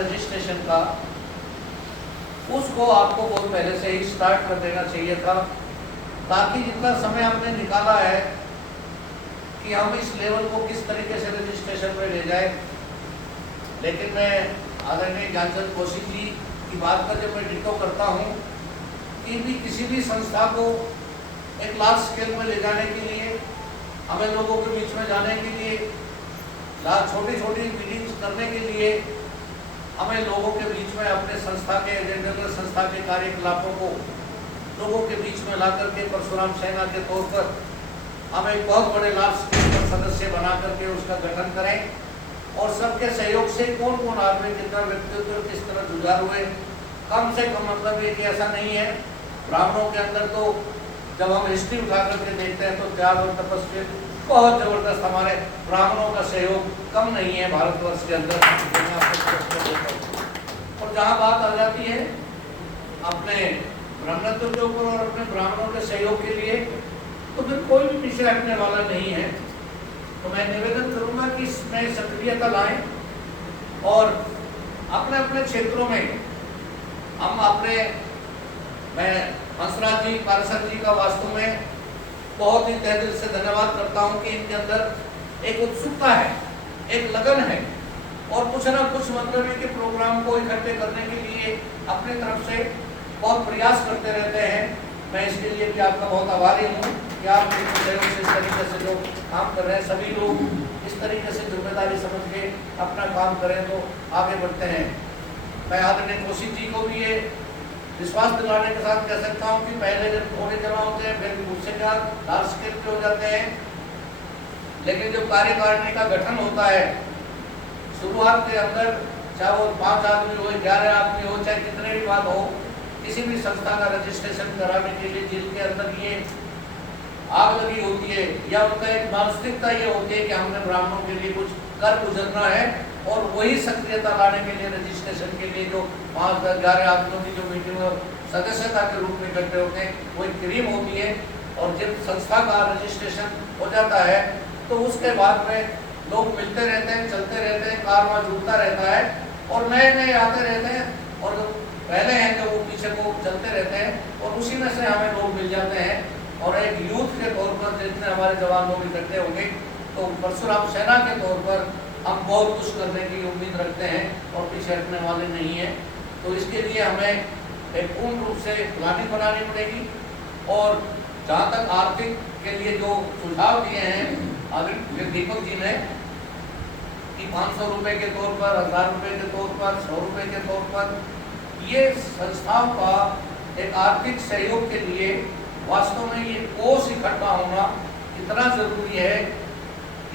Registration का, उसको आपको बहुत पहले से ही स्टार्ट कर देना चाहिए था, ताकि जितना समय हमने निकाला है कि हम इस लेवल को किस तरीके से रजिस्ट्रेशन में ले जाए। लेकिन मैं आदरणीय ज्ञानचंद कौशिक जी की बात पर जब मैं डिटो करता हूँ कि भी किसी भी संस्था को एक लार्ज स्केल में ले जाने के लिए, हमें लोगों के बीच में जाने के लिए, छोटी छोटी मीटिंग्स करने के लिए, हमें लोगों के बीच में अपने संस्था के एजेंडे में संस्था के कार्यकलापों को लोगों के बीच में ला करके परशुराम सेना के तौर पर हम एक बहुत बड़े लार्ज स्केल पर सदस्य बना करके उसका गठन करें और सबके सहयोग से कौन कौन आदमी कितना व्यक्तित्व किस तरह जुझार हुए। कम से कम मतलब ये कि ऐसा नहीं है, ब्राह्मणों के अंदर तो जब हम हिस्ट्री उठा करके देखते हैं तो त्याग और तपस्या बहुत जबरदस्त, हमारे ब्राह्मणों का सहयोग कम नहीं है भारतवर्ष के अंदर। और जहाँ बात आ जाती है अपने ब्रह्मत्व के ऊपर और अपने ब्राह्मणों के सहयोग के लिए, तो फिर कोई भी पीछे हटने वाला नहीं है। तो मैं निवेदन करूंगा कि इसमें सक्रियता लाएं और अपने अपने क्षेत्रों में हम अपने, मैं हंसराज जी पार्षद जी का वास्तव में बहुत ही तहे दिल से धन्यवाद करता हूं कि इनके अंदर एक उत्सुकता है, एक लगन है और कुछ ना कुछ मतलब है कि प्रोग्राम को इकट्ठे करने के लिए अपनी तरफ से बहुत प्रयास करते रहते हैं। मैं इसके लिए भी आपका बहुत आभारी हूँ कि आप सहयोग से इस तरीके से जो काम कर रहे हैं, सभी लोग इस तरीके से जिम्मेदारी समझ के अपना काम करें तो आगे बढ़ते हैं। मैं आदरणीय कौशिक जी को भी ये विश्वास दिलाने के साथ कह सकता हूँ कि पहले जब थोड़े जमा होते हैं फिर उससे क्या लार्ज स्केल पे हो जाते हैं, लेकिन जब कार्यकारिणी का गठन होता है शुरुआत के अंदर, चाहे वो 5 आदमी हो, 11 आदमी हो, चाहे कितने भी बात हो, किसी भी संस्था का रजिस्ट्रेशन कराने के लिए जिनके अंदर ये आग लगी होती है या उनका एक मानसिकता ये होती है कि हमने ब्राह्मणों के लिए कुछ कर गुजरना है, और वही सक्रियता लाने के लिए रजिस्ट्रेशन के लिए जो 5, 10, 11 आदमियों की जो मीटिंग सदस्यता के रूप में इकट्ठे होते हैं वो एक क्रीम होती है। और जब संस्था का रजिस्ट्रेशन हो जाता है तो उसके बाद में लोग मिलते रहते हैं, चलते रहते हैं, कारवां जुड़ता रहता है और नए नए आते रहते हैं, और जो पहले हैं जो वो पीछे को चलते रहते हैं और उसी में से हमें लोग मिल जाते हैं। और एक यूथ के तौर पर जितने हमारे जवान लोग इकट्ठे होंगे तो परशुराम सेना के तौर पर हम बहुत कुछ करने की उम्मीद रखते हैं और पीछे हटने वाले नहीं हैं। तो इसके लिए हमें एक पूर्ण रूप से प्लानिंग बनानी पड़ेगी। और जहाँ तक आर्थिक के लिए जो सुझाव दिए हैं आदरणीय दीपक जी ने कि 500 रुपये के तौर पर, 1000 रुपये के तौर पर, 100 रुपये के तौर पर, ये संस्थाओं का एक आर्थिक सहयोग के लिए वास्तव में ये कोष इकट्ठा होना इतना जरूरी है,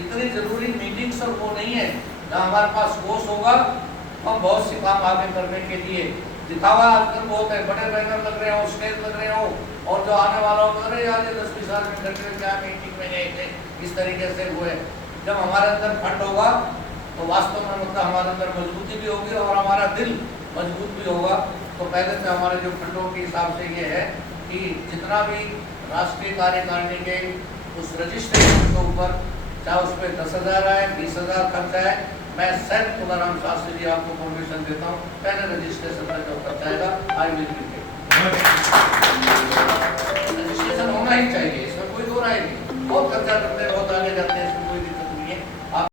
इतनी जरूरी मीटिंग्स और वो नहीं है। जहाँ हमारे पास कोष होगा हम बहुत सी काम आगे करने के लिए, दिखावा आजकल बहुत है, बड़े बैनर लग रहे हो, स्टेज लग रहे हो, और जो आने वाला हो अरे यार 10-20 साल में करके क्या मीटिंग में गए थे, इस तरीके से हुए। जब हमारे अंदर फंड होगा तो वास्तव में मतलब हमारे अंदर मजबूती भी होगी और हमारा दिल मजबूत भी होगा। तो पहले से हमारे जो फंडों के हिसाब से ये है कि जितना भी राष्ट्रीय कार्यकारिणी के उस रजिस्ट्रेशन के ऊपर, चाहे उस पर 10,000 आए, 20,000 खर्च आए, मैं सैन तुलाराम शास्त्री जी आपको परमिशन देता हूँ, पहले रजिस्ट्रेशन का जो खर्च आएगा आई विल बी। रजिस्ट्रेशन होना ही चाहिए, इसमें कोई दो राय नहीं। बहुत खर्चा करते हैं, बहुत आगे जाते हैं।